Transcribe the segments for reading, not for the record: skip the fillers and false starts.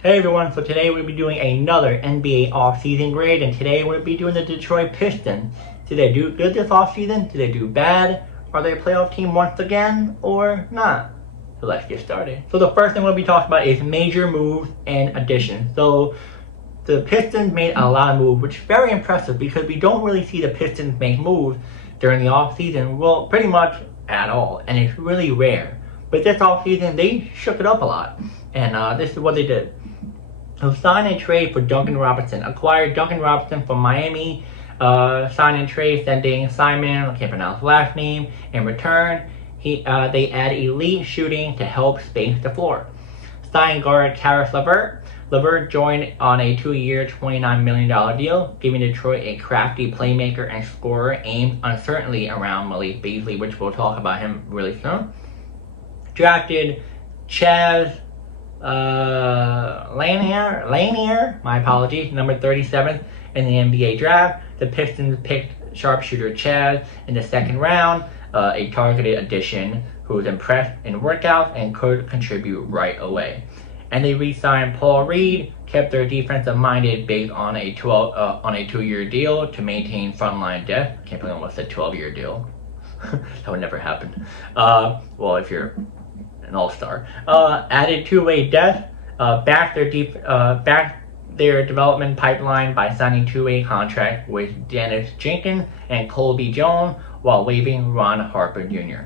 Hey everyone, so today we'll be doing another NBA offseason grade, and today we'll be doing the Detroit Pistons. Did they do good this offseason? Did they do bad? Are they a playoff team once again, or not? So let's get started. So the first thing we'll be talking about is major moves and additions. So the Pistons made a lot of moves, which is very impressive because we don't really see the Pistons make moves during the offseason, well, pretty much at all, and it's really rare. But this offseason, they shook it up a lot, and this is what they did. So sign and trade for Duncan Robinson. Acquired Duncan Robinson from Miami. Sign and trade sending Simon, I can't pronounce his last name. In return, they add elite shooting to help space the floor. Sign guard Caris LeVert. LeVert joined on a 2-year, $29 million deal, giving Detroit a crafty playmaker and scorer aimed uncertainly around Malik Beasley, which we'll talk about him really soon. Drafted Chaz Lanier, my apologies, number 37th in the NBA draft. The Pistons picked sharpshooter Chaz in the second round, a targeted addition who was impressed in workouts and could contribute right away. And they re-signed Paul Reed, kept their defensive-minded big on a 2-year deal to maintain frontline depth. I can't believe I almost said 12-year deal. That would never happen. Well, if you're an all-star. Added two-way depth, back their development pipeline by signing two-way contract with Dennis Jenkins and Colby Jones while waiving Ron Harper Jr.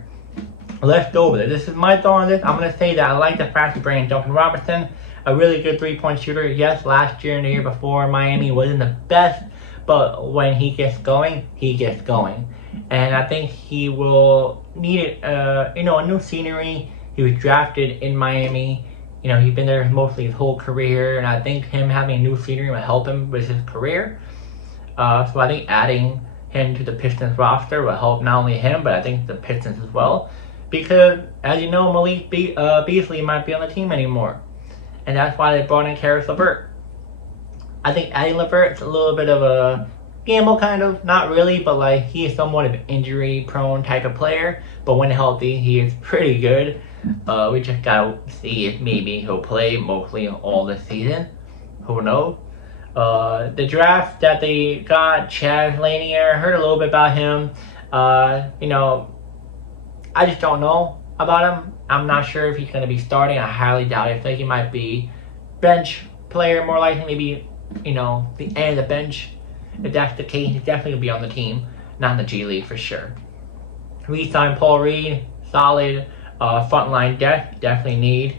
Let's go over this. This is my thought on this. I'm going to say that I like the fact of bringing Duncan Robinson, a really good three-point shooter. Yes, last year and the year before, Miami wasn't the best, but when he gets going, he gets going. And I think he will need a new scenery. He was drafted in Miami. He's been there mostly his whole career, and I think him having a new scenery will help him with his career. So I think adding him to the Pistons roster will help not only him, but I think the Pistons as well. Because, as you know, Malik Beasley might be on the team anymore. And that's why they brought in Caris LeVert. I think adding LeVert is a little bit of a gamble, kind of. Not really, but he is somewhat of an injury-prone type of player. But when healthy, he is pretty good. We just gotta see if maybe he'll play mostly all this season. Who knows? The draft that they got, Chaz Lanier, heard a little bit about him. I just don't know about him. I'm not sure if he's going to be starting. I highly doubt it. I think he might be bench player, more likely maybe, the end of the bench. If that's the case, he's definitely going to be on the team, not in the G League for sure. Re-signed Paul Reed, solid frontline depth, definitely need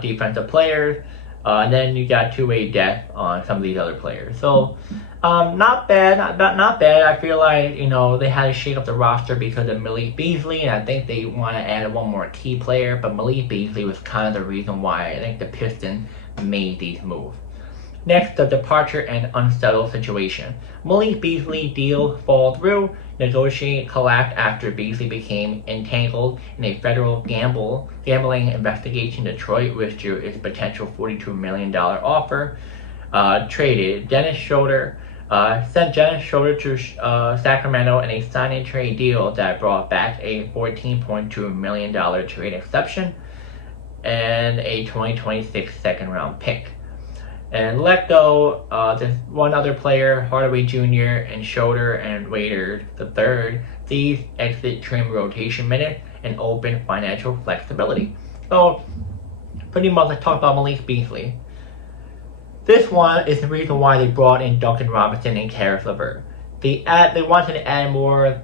defensive players. And then you got two-way depth on some of these other players. So, not bad. Not bad. I feel like, they had to shake up the roster because of Malik Beasley, and I think they want to add one more key player, but Malik Beasley was kind of the reason why I think the Pistons made these moves. Next, the departure and unsettled situation. Malik Beasley deal fall through. Negotiate collapsed after Beasley became entangled in a federal gambling investigation. Detroit withdrew its potential $42 million offer. Traded Dennis Schroder. Sent Dennis Schroder to Sacramento in a sign-and-trade deal that brought back a $14.2 million trade exception and a 2026 second-round pick. And let go this one other player, Hardaway Jr. and Schroder and Waiters III. These exit trim rotation minutes and open financial flexibility. So, pretty much let's talk about Malik Beasley. This one is the reason why they brought in Duncan Robinson and Caris LeVert. They wanted to add more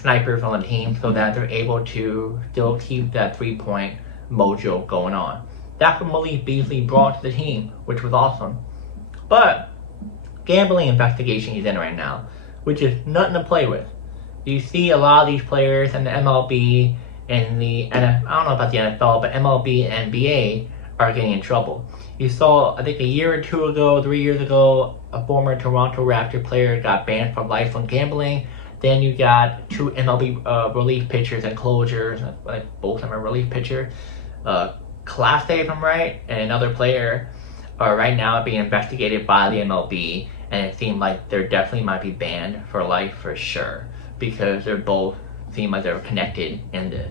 snipers on the team so that they're able to still keep that three-point mojo going on. That's what Malik Beasley brought to the team, which was awesome. But gambling investigation he's in right now, which is nothing to play with. You see a lot of these players in the MLB and the NFL, I don't know about the NFL, but MLB and NBA are getting in trouble. You saw, I think a year or two ago, 3 years ago, a former Toronto Raptor player got banned for life on gambling. Then you got two MLB relief pitchers and closers, both of them are relief pitchers. Class A, if I'm right, and another player are right now being investigated by the MLB, and it seemed like they definitely might be banned for life for sure, because they're both seem like they're connected in this.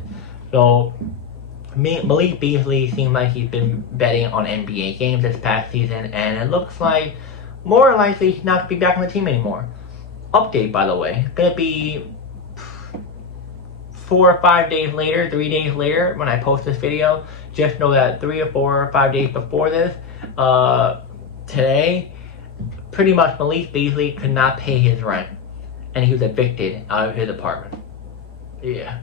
So Malik Beasley seems like he's been betting on NBA games this past season, and it looks like more likely he's not going to be back on the team anymore. Update, by the way, going to be 4 or 5 days later, 3 days later when I post this video. Just know that 3 or 4 or 5 days before this, today, pretty much Malik Beasley could not pay his rent, and he was evicted out of his apartment. Yeah.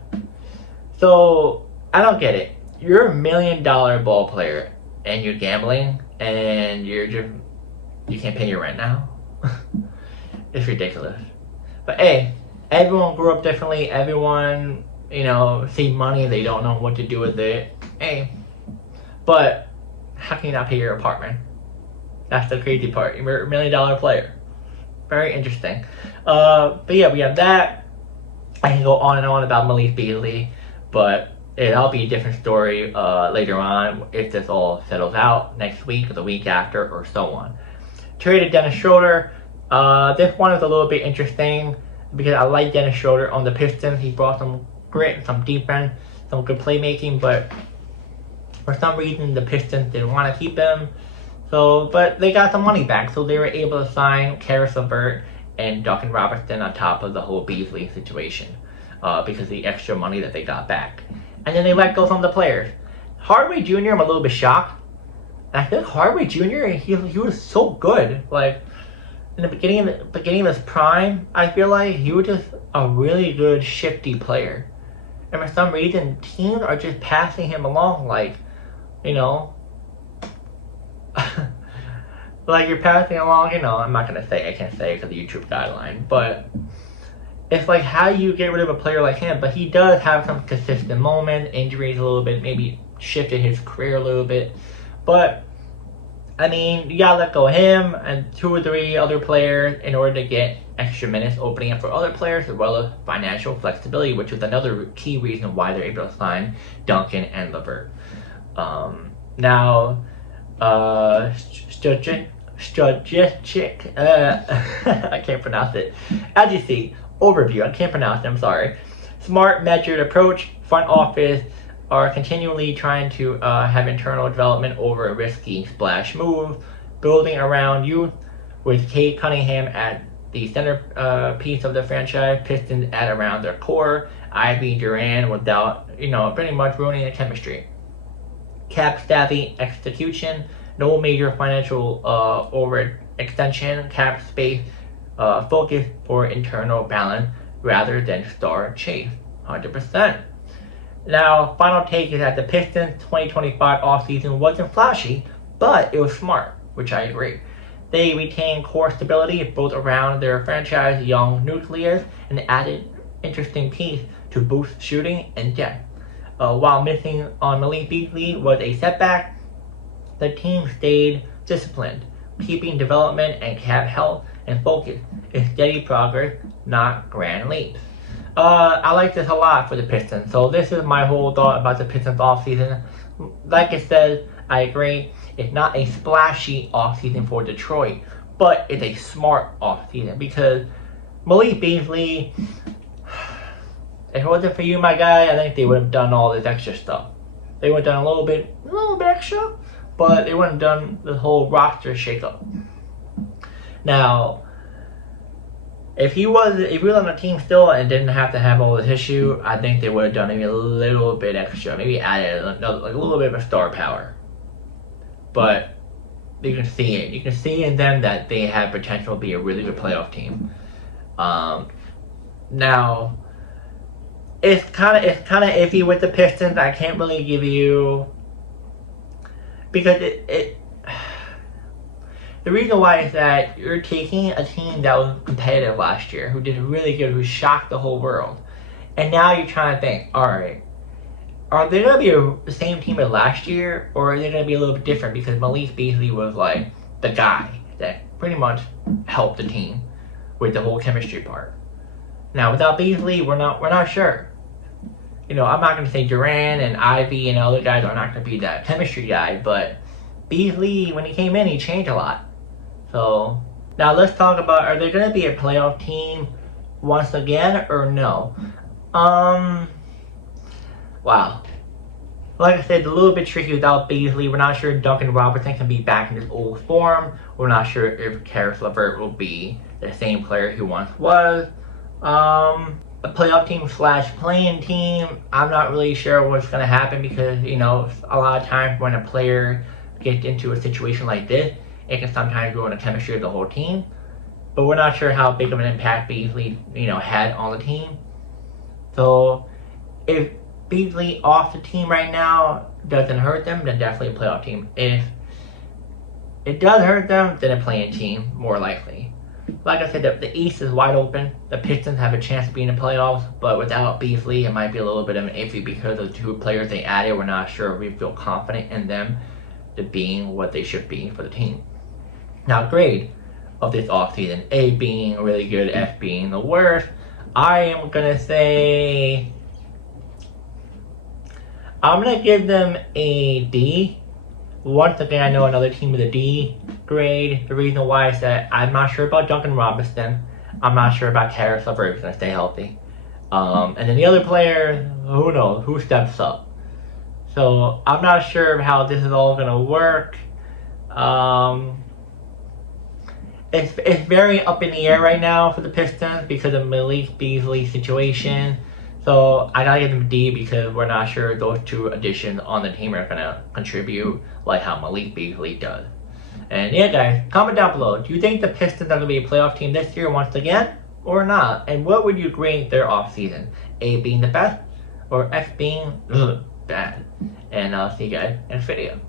So, I don't get it. You're $1 million ball player, and you're gambling, and you can't pay your rent now? It's ridiculous. But hey, everyone grew up differently. Everyone, see money, they don't know what to do with it. Hey, but how can you not pay your apartment? That's the crazy part. You're a $1 million player. Very interesting. But yeah, we have that. I can go on and on about Malik Beasley, but it'll be a different story later on if this all settles out next week or the week after or so on. Traded Dennis Schroder. This one is a little bit interesting because I like Dennis Schroder on the Pistons. He brought some grit, some defense, some good playmaking, but for some reason the Pistons didn't want to keep him. But they got some money back, so they were able to sign Karis LeVert and Duncan Robertson on top of the whole Beasley situation because of the extra money that they got back. And then they let go some of the players. Hardaway Jr., I'm a little bit shocked. And I think Hardaway Jr., he was so good. Like, in the beginning of his prime, I feel like he was just a really good shifty player. And for some reason, teams are just passing him along like, like you're passing along, I'm not going to say, I can't say it because of the YouTube guideline, but it's like how you get rid of a player like him, but he does have some consistent moments, injuries a little bit, maybe shifted his career a little bit, but you gotta let go of him and 2 or 3 other players in order to get extra minutes opening up for other players as well as financial flexibility, which was another key reason why they're able to sign Duncan and LeVert. Strategic, I can't pronounce it. As you see, overview, I can't pronounce it, I'm sorry. Smart, measured approach, front office are continually trying to have internal development over a risky splash move, building around youth with Cade Cunningham at the center piece of the franchise, Pistons at around their core, Ivey, Duren without, pretty much ruining the chemistry. Cap savvy execution, no major financial overextension, cap space focus for internal balance rather than star chase, 100%. Now, final take is that the Pistons 2025 offseason wasn't flashy, but it was smart, which I agree. They retained core stability both around their franchise young nucleus and added interesting piece to boost shooting and depth. While missing on Malik Beasley was a setback, the team stayed disciplined, keeping development and cap health and focus is steady progress, not grand leaps. I like this a lot for the Pistons. So this is my whole thought about the Pistons offseason. Like I said, I agree. It's not a splashy offseason for Detroit, but it's a smart offseason because Malik Beasley, if it wasn't for you, my guy, I think they would have done all this extra stuff. They would have done a little bit extra, but they wouldn't have done the whole roster shakeup. Now, if he was on the team still and didn't have to have all this issue, I think they would have done maybe a little bit extra, maybe added a little bit of star power. But you can see it. You can see in them that they have potential to be a really good playoff team. Now, it's kind of iffy with the Pistons. I can't really give you because the reason why is that you're taking a team that was competitive last year, who did really good, who shocked the whole world, and now you're trying to think, all right, are they going to be the same team as last year, or are they going to be a little bit different because Malik Beasley was like the guy that pretty much helped the team with the whole chemistry part. Now without Beasley, we're not sure. I'm not going to say Duren and Ivey and other guys are not going to be that chemistry guy, but Beasley, when he came in, he changed a lot. So, now let's talk about, are they going to be a playoff team once again or no? Wow. Like I said, a little bit tricky without Beasley. We're not sure if Duncan Robinson can be back in his old form. We're not sure if Karis LeVert will be the same player he once was. A playoff team / playing team, I'm not really sure what's going to happen because, a lot of times when a player gets into a situation like this, it can sometimes ruin the chemistry of the whole team. But we're not sure how big of an impact Beasley, had on the team. So if Beasley off the team right now doesn't hurt them, then definitely a playoff team. If it does hurt them, then a playing team, more likely. Like I said, the East is wide open. The Pistons have a chance to be in the playoffs, but without Beasley, it might be a little bit of an iffy because of the 2 players they added. We're not sure if we feel confident in them to being what they should be for the team. Now, grade of this offseason, A being really good, F being the worst. I am going to say, I'm going to give them a D. Once again, I know another team with a D grade. The reason why is that I'm not sure about Duncan Robinson. I'm not sure about Karis LeVert is going to stay healthy. And then the other player, who knows, who steps up. So I'm not sure how this is all going to work. It's very up in the air right now for the Pistons because of Malik Beasley situation. So I gotta give them a D because we're not sure those 2 additions on the team are gonna contribute like how Malik Beasley does. And yeah, guys, comment down below. Do you think the Pistons are gonna be a playoff team this year once again, or not? And what would you grade their offseason? A being the best, or F being bad? And I'll see you guys in the video.